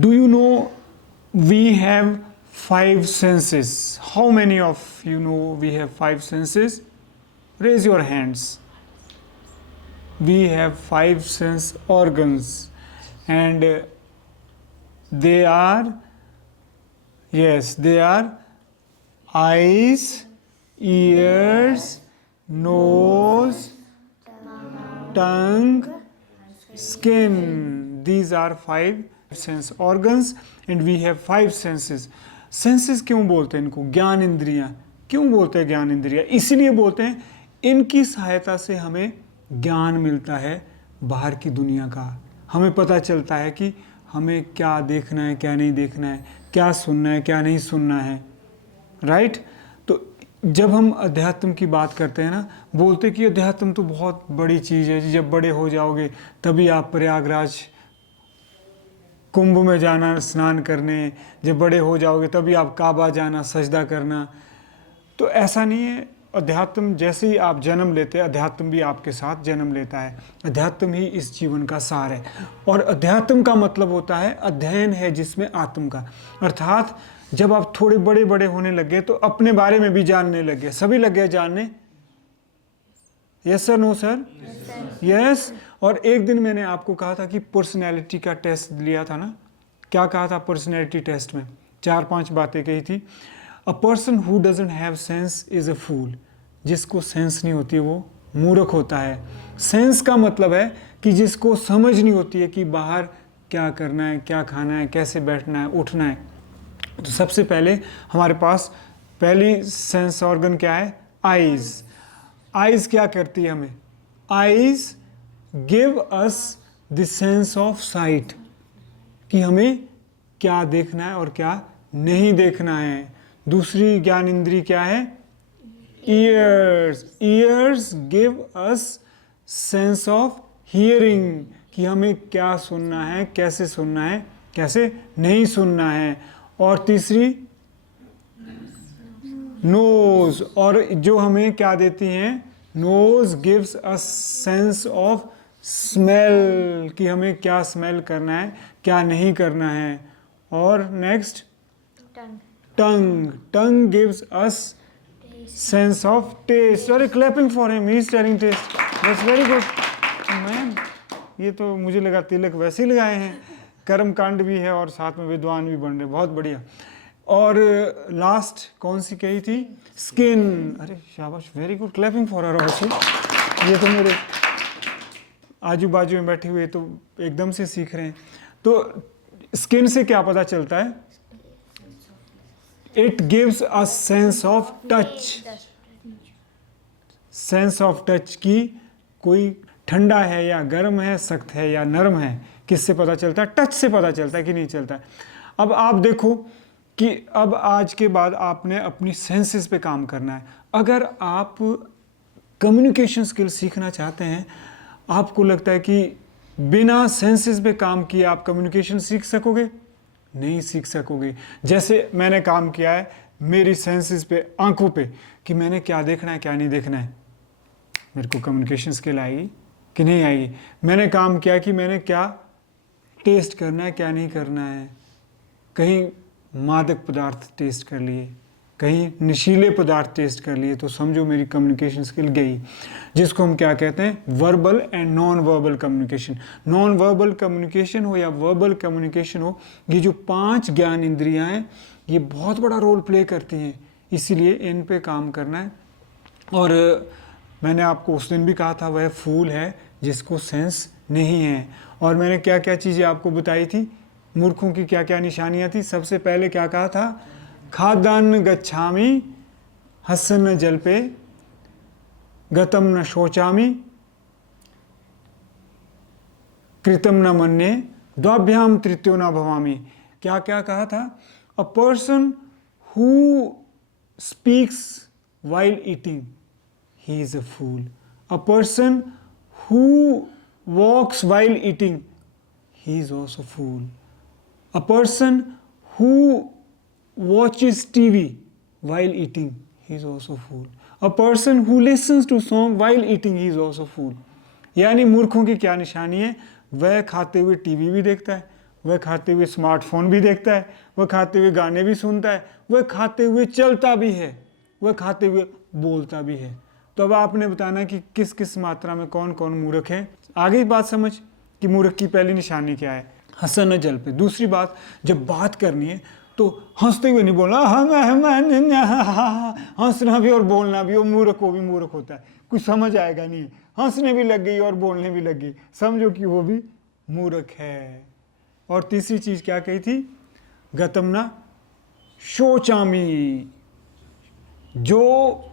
Do you know we have five senses? How many of you know we have five senses? Raise your hands. We have five sense organs, and they are, yes, they are eyes, ears, nose, tongue, skin. These are five sense organs and we have five senses. Senses क्यों बोलते हैं इनको? ज्ञान इंद्रियां. क्यों बोलते हैं ज्ञान इंद्रियां? इसीलिए बोलते हैं इनकी सहायता से हमें ज्ञान मिलता है बाहर की दुनिया का. हमें पता चलता है कि हमें क्या देखना है, क्या नहीं देखना है, क्या सुनना है, क्या नहीं सुनना है. राइट? तो जब हम अध्यात्म की बात करते हैं ना, बोलते कि अध्यात्म तो बहुत बड़ी चीज़ है, जब बड़े हो जाओगे तभी आप प्रयागराज कुंभ में जाना स्नान करने, जब बड़े हो जाओगे तभी आप काबा जाना सजदा करना. तो ऐसा नहीं है. अध्यात्म जैसे ही आप जन्म लेते हैं, अध्यात्म भी आपके साथ जन्म लेता है. अध्यात्म ही इस जीवन का सार है. और अध्यात्म का मतलब होता है अध्ययन है जिसमें आत्म का. अर्थात जब आप थोड़े बड़े बड़े होने लगे तो अपने बारे में भी जानने लगे. सभी लग गए जानने. Yes sir, no sir? Yes. और एक दिन मैंने आपको कहा था कि पर्सनैलिटी का टेस्ट लिया था ना. क्या कहा था पर्सनैलिटी टेस्ट में? 4-5 बातें कही थी. A person who doesn't have sense is a fool. जिसको सेंस नहीं होती वो मूर्ख होता है. सेंस का मतलब है कि जिसको समझ नहीं होती है कि बाहर क्या करना है, क्या खाना है, कैसे बैठना है, उठना है. तो सबसे पहले हमारे पास पहली सेंस ऑर्गन क्या है? आईज. आईज क्या करती है हमें? Eyes give us the sense of site, कि हमें क्या देखना है और क्या नहीं देखना है. दूसरी ज्ञान इंद्री क्या है? Years. Years give us sense of hearing, कि हमें क्या सुनना है, कैसे सुनना है, कैसे नहीं सुनना है. और तीसरी नोज. और जो हमें क्या देती हैं? Nose gives a sense of smell, कि हमें क्या स्मेल करना है, क्या नहीं करना है. और next tongue. Tongue gives us sense of taste. अरे clapping for him, he is telling taste. That's very good man. ये तो मुझे लगा तिलक वैसे ही लगाए हैं. कर्म कांड भी है और साथ में विद्वान भी बन रहे. बहुत बढ़िया. और लास्ट कौन सी कही थी? स्किन. अरे शाबाश, very good. Clapping for her also. ये तो मेरे आजू बाजू में बैठे हुए तो एकदम से सीख रहे हैं. तो स्किन से क्या पता चलता है? It gives a sense of touch. Sense of touch की कोई ठंडा है या गर्म है, सख्त है या नरम है, किससे पता चलता है? टच से पता चलता है कि नहीं चलता है. अब आप देखो कि अब आज के बाद आपने अपनी सेंसेस पे काम करना है. अगर आप कम्युनिकेशन स्किल सीखना चाहते हैं, आपको लगता है कि बिना सेंसेस पे काम किए आप कम्युनिकेशन सीख सकोगे? नहीं सीख सकोगे. जैसे मैंने काम किया है मेरी सेंसेस पे, आंखों पे, कि मैंने क्या देखना है, क्या नहीं देखना है. मेरे को कम्युनिकेशन स्किल आएगी कि नहीं आएगी? मैंने काम किया कि मैंने क्या टेस्ट करना है, क्या नहीं करना है. कहीं मादक पदार्थ टेस्ट कर लिए, कहीं नशीले पदार्थ टेस्ट कर लिए, तो समझो मेरी कम्युनिकेशन स्किल गई. जिसको हम क्या कहते हैं? Verbal and non verbal communication. Non verbal communication हो या वर्बल कम्युनिकेशन हो, ये जो 5 ज्ञान इंद्रियां हैं ये बहुत बड़ा रोल प्ले करती हैं. इसीलिए इन पे काम करना है. और मैंने आपको उस दिन भी कहा था वह फूल है जिसको सेंस नहीं है. और मैंने क्या क्या चीज़ें आपको बताई थी, मूर्खों की क्या क्या निशानियां थी. सबसे पहले क्या कहा था? खादन गच्छामि हसन न जल्पे गतम न शोचामि कृतम न मन्ये द्वाभ्याम तृतीयो न भवामि. क्या क्या कहा था? अ person who speaks while eating, he is a fool. A person who walks while eating, he is also fool. A person who watches TV while eating, he is also fool. A person who listens to song while eating, he is also fool. यानी मूर्खों की क्या निशानी है? वह खाते हुए TV भी देखता है, वह खाते हुए स्मार्टफोन भी देखता है, वह खाते हुए गाने भी सुनता है, वह खाते हुए चलता भी है, वह खाते हुए बोलता भी है। तो अब आपने बताना कि किस किस मात्रा में कौन कौन मूर्ख है। आगे बात समझ कि मूर्ख की पहली निशानी क्या है, हंसना जल पे। दूसरी बात, जब बात करनी है तो हंसते हुए नहीं बोलना, हंसना भी और बोलना भी, वो मूर्ख को भी मूर्ख होता है, कुछ समझ आएगा नहीं। हंसने भी लग गई और बोलने भी लग गई, समझो कि वो भी मूर्ख है। और तीसरी चीज क्या कही थी, गतम ना शोचामी, जो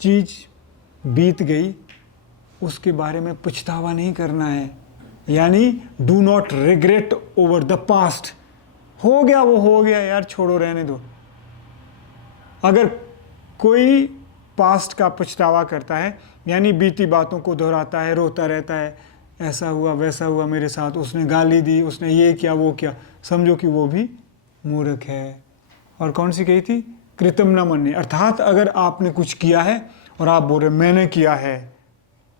चीज बीत गई उसके बारे में पछतावा नहीं करना है, यानी do not regret over the past. हो गया वो हो गया यार, छोड़ो, रहने दो। अगर कोई पास्ट का पछतावा करता है, यानी बीती बातों को दोहराता है, रोता रहता है, ऐसा हुआ वैसा हुआ मेरे साथ, उसने गाली दी, उसने ये किया वो किया, समझो कि वो भी मूर्ख है। और कौन सी कही थी, कृतम न मन्य, अर्थात अगर आपने कुछ किया है और आप बोल रहे मैंने किया है,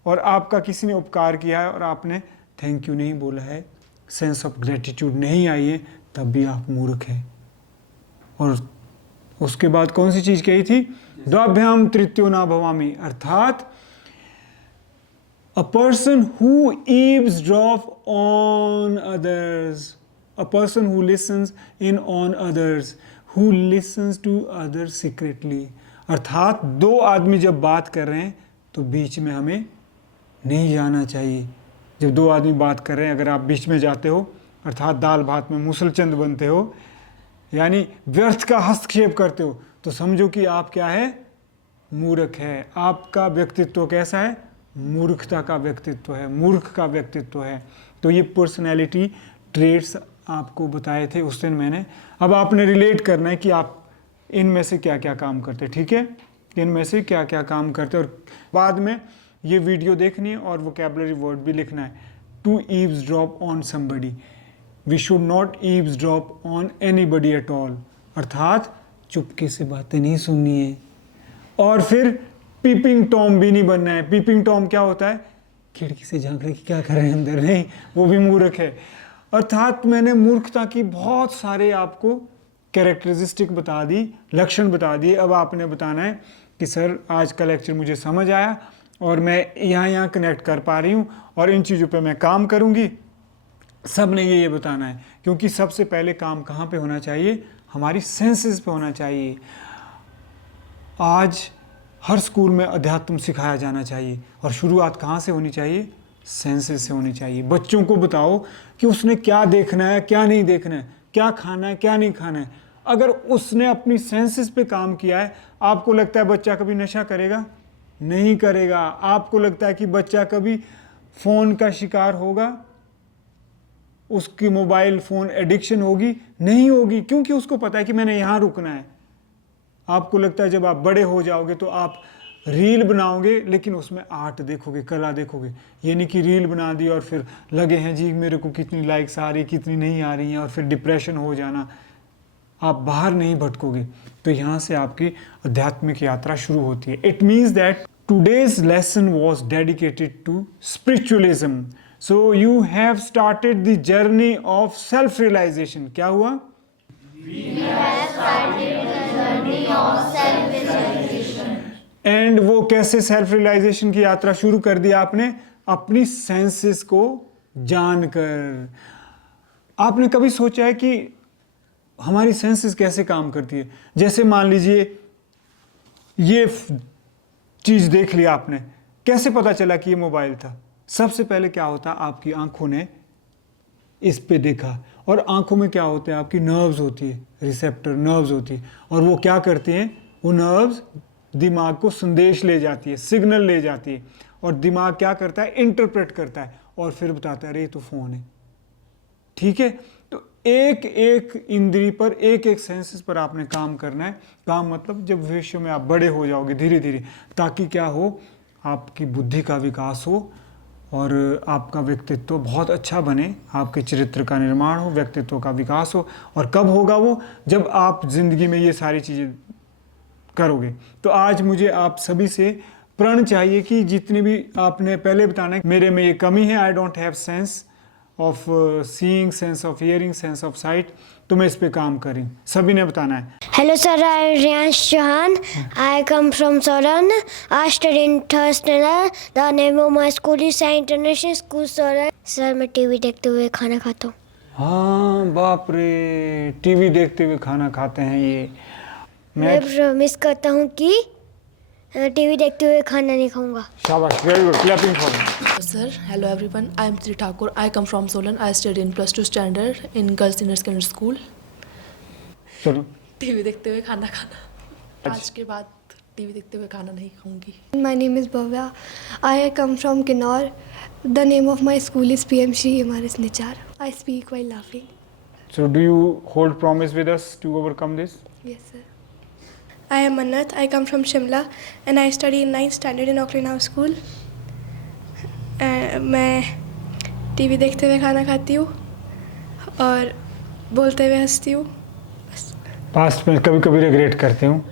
और आपका किसी ने उपकार किया है और आपने थैंक यू नहीं बोला है, सेंस ऑफ ग्रेटिट्यूड नहीं आई है, तब भी आप मूर्ख हैं। और उसके बाद कौन सी चीज कही थी, द्वाभ्याम तृतीयो न भवामि, अर्थात a person who eavesdrop on others, a person who listens in on others, who listens to others secretly, अर्थात दो आदमी जब बात कर रहे हैं तो बीच में हमें नहीं जाना चाहिए। जब दो आदमी बात कर रहे हैं, अगर आप बीच में जाते हो, अर्थात दाल भात में मूसलचंद बनते हो, यानी व्यर्थ का हस्तक्षेप करते हो, तो समझो कि आप क्या है, मूर्ख है। आपका व्यक्तित्व कैसा है, मूर्खता का व्यक्तित्व है, मूर्ख का व्यक्तित्व है। तो ये पर्सनैलिटी ट्रेट्स आपको बताए थे उस दिन मैंने। अब आपने रिलेट करना है कि आप इनमें से क्या क्या काम करते, ठीक है, इनमें से क्या क्या काम करते, और बाद में ये वीडियो देखनी है और वोकैबुलरी वर्ड भी लिखना है। To eavesdrop on somebody, we should not eavesdrop on anybody at all, अर्थात चुपके से बातें नहीं सुननी है। और फिर पीपिंग टॉम भी नहीं बनना है। पीपिंग टॉम क्या होता है, खिड़की से झांक रहे कि क्या कर रहे हैं अंदर, नहीं, वो भी मूर्ख है। अर्थात मैंने मूर्खता की बहुत सारे आपको कैरेक्टरिस्टिक बता दी, लक्षण बता दिए। अब आपने बताना है कि सर आज का लेक्चर मुझे समझ आया और मैं यहाँ कनेक्ट कर पा रही हूँ और इन चीज़ों पे मैं काम करूँगी। सब ने ये बताना है, क्योंकि सबसे पहले काम कहाँ पे होना चाहिए, हमारी सेंसेस पे होना चाहिए। आज हर स्कूल में अध्यात्म सिखाया जाना चाहिए और शुरुआत कहाँ से होनी चाहिए, सेंसेस से होनी चाहिए। बच्चों को बताओ कि उसने क्या देखना है, क्या नहीं देखना है, क्या खाना है, क्या नहीं खाना है। अगर उसने अपनी सेंसेस पे काम किया है, आपको लगता है बच्चा कभी नशा करेगा, नहीं करेगा। आपको लगता है कि बच्चा कभी फ़ोन का शिकार होगा, उसकी मोबाइल फ़ोन एडिक्शन होगी, नहीं होगी, क्योंकि उसको पता है कि मैंने यहाँ रुकना है। आपको लगता है जब आप बड़े हो जाओगे तो आप रील बनाओगे, लेकिन उसमें आर्ट देखोगे, कला देखोगे। ये नहीं कि रील बना दी और फिर लगे हैं जी मेरे को कितनी लाइक्स आ रही, कितनी नहीं आ रही हैं, और फिर डिप्रेशन हो जाना। आप बाहर नहीं भटकोगे। तो यहाँ से आपकी आध्यात्मिक यात्रा शुरू होती है। It means that today's lesson was dedicated to spiritualism. So you have started the journey of self realisation. क्या हुआ? एंड वो कैसे सेल्फ रियलाइजेशन की यात्रा शुरू कर दी आपने? अपनी सेंसेस को जानकर। आपने कभी सोचा है कि हमारी सेंसेस कैसे काम करती है? जैसे मान लीजिए ये चीज देख लिया आपने, कैसे पता चला कि ये मोबाइल था? सबसे पहले क्या होता, आपकी आंखों ने इस पे देखा, और आंखों में क्या होता है, आपकी नर्व्स होती है, रिसेप्टर नर्व्स होती है, और वो क्या करती हैं, वो नर्व्स दिमाग को संदेश ले जाती है, सिग्नल ले जाती है, और दिमाग क्या करता है, इंटरप्रेट करता है और फिर बताता है अरे ये तो फोन है। ठीक है, तो एक एक इंद्री पर, एक एक सेंसेस पर आपने काम करना है। काम मतलब जब भविष्य में आप बड़े हो जाओगे धीरे धीरे, ताकि क्या हो, आपकी बुद्धि का विकास हो और आपका व्यक्तित्व बहुत अच्छा बने, आपके चरित्र का निर्माण हो, व्यक्तित्व का विकास हो। और कब होगा वो? जब आप जिंदगी में ये सारी चीज़ें करोगे। तो आज मुझे आप सभी से प्रण चाहिए कि जितने भी आपने पहले बताना है मेरे में ये कमी है, I don't have sense, of seeing, sense of hearing, sense of site, तो मैं इस पे काम करी। सभी ने बताना है। Hello sir, I am Riyansh Chauhan. I come from Solan. I study in third standard. The name of my school is Saint International School Solan. Sir मैं टीवी देखते हुए खाना खाता हूँ। हाँ, बाप रे, टीवी देखते हुए खाना खाते हैं ये। मैं प्रॉमिस करता हूँ कि टीवी देखते हुए खाना नहीं खाऊंगा। शाबाश, very good, clapping for him. Sir, hello everyone. I am Tri Thakur. I come from Solan. I study in +2 standard in Girls Senior Secondary School. चलो, टीवी देखते हुए खाना खाना। आज के बाद टीवी देखते हुए खाना नहीं खाऊंगी। My name is Bhavya. I come from Kinnaur. The name of my school is PMC MRS Nichar. I speak while laughing. so do you hold promise with us to overcome this? Yes, sir. I am Mannat. I come from Shimla and I study in 9th standard in Auckland House School. मैं TV देखते हुए खाना खाती हूँ और बोलते हुए हंसती हूँ। पास्ट में कभी कभी रिग्रेट करते हूँ,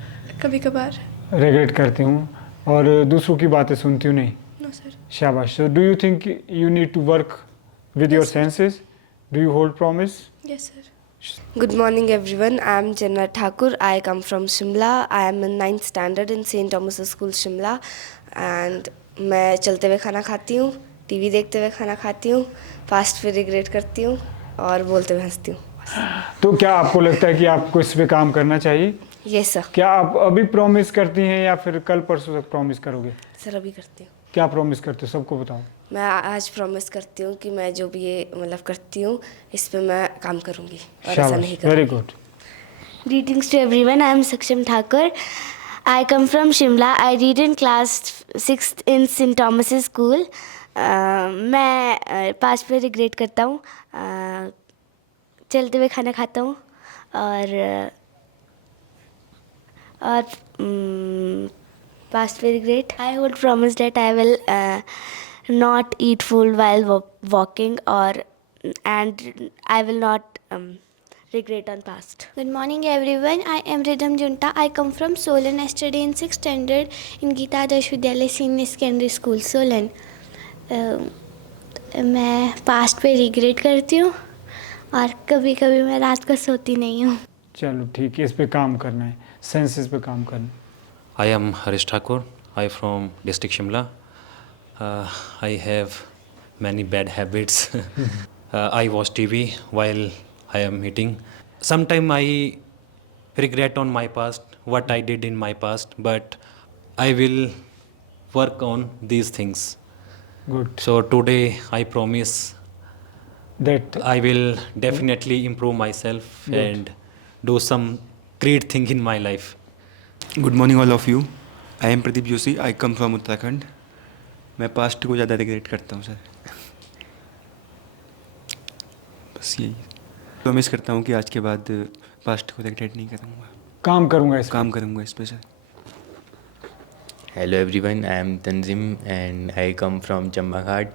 कभी कभार। रिग्रेट करती हूँ और दूसरों की बातें सुनती हूँ नहीं। No sir. शाबाश। so do you think you need to work with your senses? Do you hold promise? Yes sir. Good morning everyone. I am Janna Thakur. I come from Shimla. I am in 9th standard in St. Thomas School Shimla and मैं चलते हुए खाना खाती हूँ, TV देखते हुए खाना खाती हूँ, फास्ट पे रिग्रेट करती हूँ और बोलते हुए हंसती हूँ। तो क्या आपको लगता है कि आपको इस पे काम करना चाहिए? Yes sir. क्या आप अभी प्रॉमिस करती हैं या फिर कल परसों तक प्रॉमिस करोगे? सर अभी करती हूँ। क्या प्रॉमिस करते हो, सबको बताओ। मैं आज प्रॉमिस करती हूँ कि मैं जो भी ये मतलब करती हूँ इस पे मैं काम करूँगी और ऐसा नहीं शाबाश, वेरी करूँगी। Good. Greetings to everyone. I am Saksham Thakur. I come from Shimla. I read in class 6th in St. Thomas's School. मैं पास्ट पे रिग्रेट करता हूँ, चलते हुए खाना खाता हूँ और पास्ट पे regret. I hold promise that I will not eat food while walking and I will not regret on past. Good morning everyone. I am Rhythm Junta. I come from Solan. I study in 6th standard in Geeta Adarsh Vidyalaya Senior Secondary School, Solan. मैं past पे regret करती हूँ और कभी कभी मैं रात को सोती नहीं हूँ। चलो ठीक है, इस पे काम करना है, सेंसेस पे काम करना है। I am Harish Thakur. I from district Shimla. I have many bad habits. I watch TV while I am eating. Sometimes I regret on my past, what I did in my past, but I will work on these things. Good. So today I promise that I will definitely improve myself and do some great thing in my life. Good morning all of you. I am Pradeep Joshi. I come from Uttarakhand. मैं past को ज़्यादा regret करता हूँ sir. बस यही promise करता हूँ कि आज के बाद पास्ट को रिग्रेट नहीं करूँगा, काम करूंगा इस पे। काम करूँगा इस पे sir. Hello everyone, I am Tanzim and I come from Chambaghat.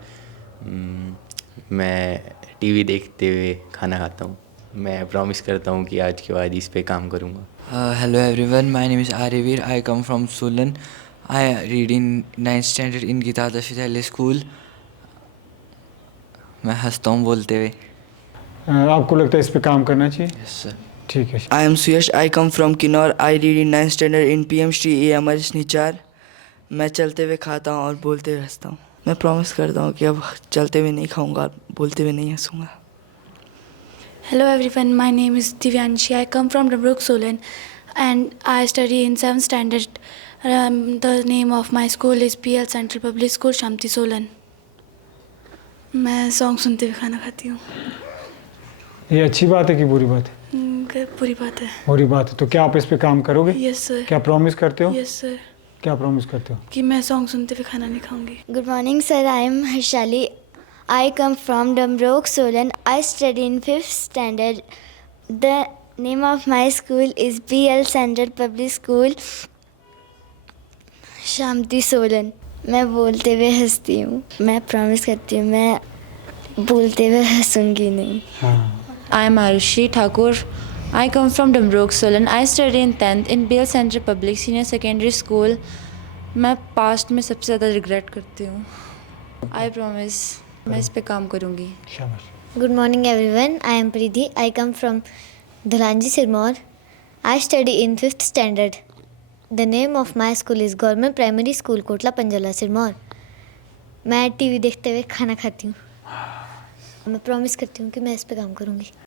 मैं टीवी देखते हुए खाना खाता हूँ। मैं प्रॉमिस करता हूँ कि आज के बाद इस पे काम करूँगा। Hello everyone, my name is Arivir. I come from Solan. I read in 9th standard in Geeta Adarsh Vidyalaya School. मैं हंसता हूँ बोलते हुए। आपको लगता है इस पे काम करना चाहिए? Yes sir. ठीक है। I am Suyash. I come from Kinnaur. I read in 9th standard in PMC MRS Nichar. मैं चलते हुए खाता हूँ और बोलते हुए हंसता हूँ। मैं प्रॉमिस करता हूँ कि अब चलते हुए नहीं खाऊंगा, बोलते हुए नहीं हंसूंगा। Hello everyone. My name is Divyanshi. I come from Ramruk, Solan, and I study in 7th standard. The name of my school is PL Central Public School, Shamti, Solan. मैं सॉन्ग सुनते हुए खाना खाती हूँ। ये अच्छी बात है कि बुरी बात है? बुरी बात है। बुरी बात है। तो क्या आप इस पे काम करोगे? Yes sir. क्या प्रॉमिस करते हो? Yes sir. क्या प्रॉमिस करते हो? कि मैं सॉन्ग सुनते हुए खाना नहीं खाऊंगी। Good morning, sir. I am Harshali. I come from Damrok, Solan. I study in 5th standard. The name of my school is BL Central Public School, Shamti, Solan. मैं बोलते हुए हंसती हूँ। मैं प्रॉमिस करती हूँ मैं बोलते हुए हंसूंगी नहीं। I am Arushi Thakur. I come from Damrok, Solan. I study in 10th in BL Central Public Senior Secondary School. मैं पास्ट में सबसे ज़्यादा रिग्रेट करती हूँ। I promise मैं इस पे काम करूँगी। शाबाश। Good morning everyone. I am Pridhi. I come from Dhalanji Sirmaur. I study in 5th standard. The name of my school is Government Primary School Kotla Panjala Sirmaur. मैं टीवी देखते हुए खाना खाती हूँ. मैं प्रॉमिस करती हूँ कि मैं इस पे काम करूँगी.